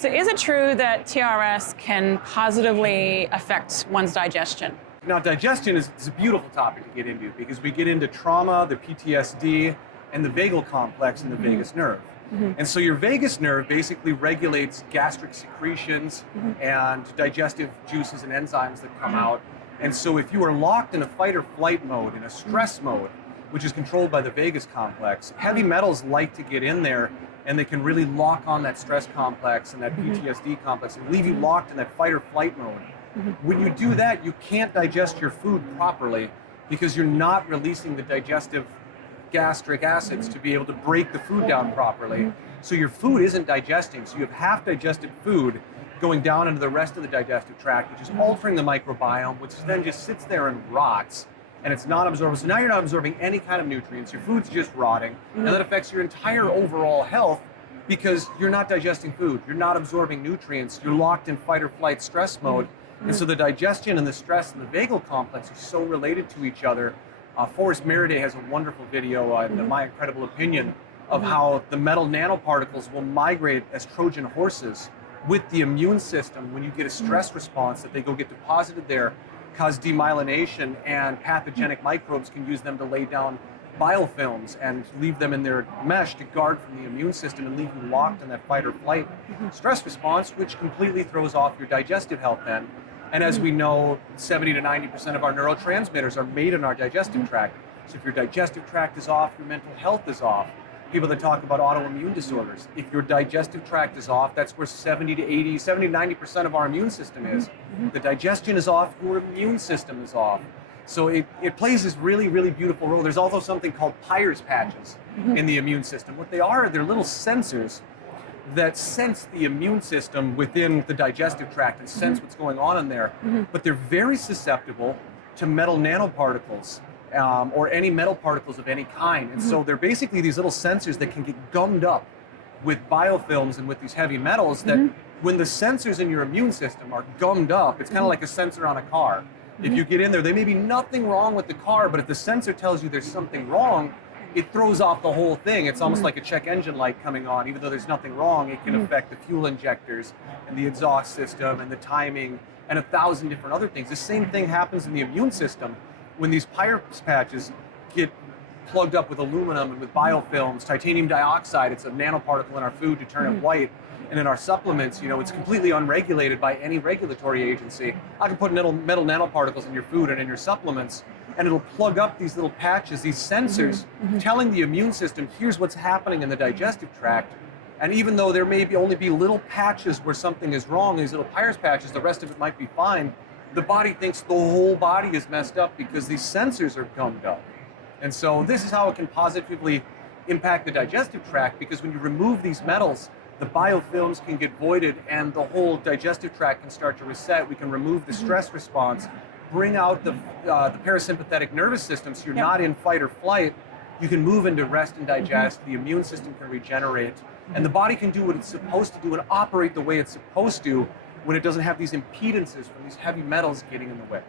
So is it true that TRS can positively affect one's digestion? Now, digestion is a beautiful topic to get into because we get into trauma, the PTSD, and the vagal complex in the vagus nerve. And so your vagus nerve basically regulates gastric secretions and digestive juices and enzymes that come out. And so if you are locked in a fight or flight mode, in a stress mode, which is controlled by the vagus complex, heavy metals like to get in there and they can really lock on that stress complex and that PTSD complex and leave you locked in that fight or flight mode. When you do that, you can't digest your food properly because you're not releasing the digestive gastric acids to be able to break the food down properly. So your food isn't digesting. So you have half digested food going down into the rest of the digestive tract, which is altering the microbiome, which then just sits there and rots, and it's not absorbed. So now you're not absorbing any kind of nutrients. Your food's just rotting, and that affects your entire overall health because you're not digesting food. You're not absorbing nutrients. You're locked in fight or flight stress mode. And so the digestion and the stress and the vagal complex are so related to each other. Forrest Merriday has a wonderful video in My Incredible Opinion of how the metal nanoparticles will migrate as Trojan horses with the immune system. When you get a stress response, that they go get deposited there, cause demyelination, and pathogenic microbes can use them to lay down biofilms and leave them in their mesh to guard from the immune system and leave you locked in that fight or flight stress response, which completely throws off your digestive health then. And as we know, 70 to 90% of our neurotransmitters are made in our digestive tract. So if your digestive tract is off, your mental health is off. People that talk about autoimmune disorders, if your digestive tract is off, that's where 70 to 90% of our immune system is. The digestion is off, your immune system is off. So it plays this really, really beautiful role. There's also something called Peyer's patches in the immune system. What they are, they're little sensors that sense the immune system within the digestive tract and sense what's going on in there. But they're very susceptible to metal nanoparticles or any metal particles of any kind. And so they're basically these little sensors that can get gummed up with biofilms and with these heavy metals that when the sensors in your immune system are gummed up, it's kind of like a sensor on a car. If you get in there, there may be nothing wrong with the car, but if the sensor tells you there's something wrong, it throws off the whole thing. It's almost like a check engine light coming on. Even though there's nothing wrong, it can affect the fuel injectors and the exhaust system and the timing and 1,000 different other things. The same thing happens in the immune system when these Peyer's patches get plugged up with aluminum and with biofilms, titanium dioxide. It's a nanoparticle in our food to turn it white. And in our supplements, it's completely unregulated by any regulatory agency. I can put metal nanoparticles in your food and in your supplements, and it'll plug up these little patches, these sensors, telling the immune system, here's what's happening in the digestive tract. And even though there may only be little patches where something is wrong, these little Peyer's patches, the rest of it might be fine, the body thinks the whole body is messed up because these sensors are gummed up. And so this is how it can positively impact the digestive tract, because when you remove these metals, the biofilms can get voided and the whole digestive tract can start to reset. We can remove the stress response, bring out the parasympathetic nervous system so you're not in fight or flight. You can move into rest and digest. The immune system can regenerate. And the body can do what it's supposed to do and operate the way it's supposed to when it doesn't have these impedances from these heavy metals getting in the way.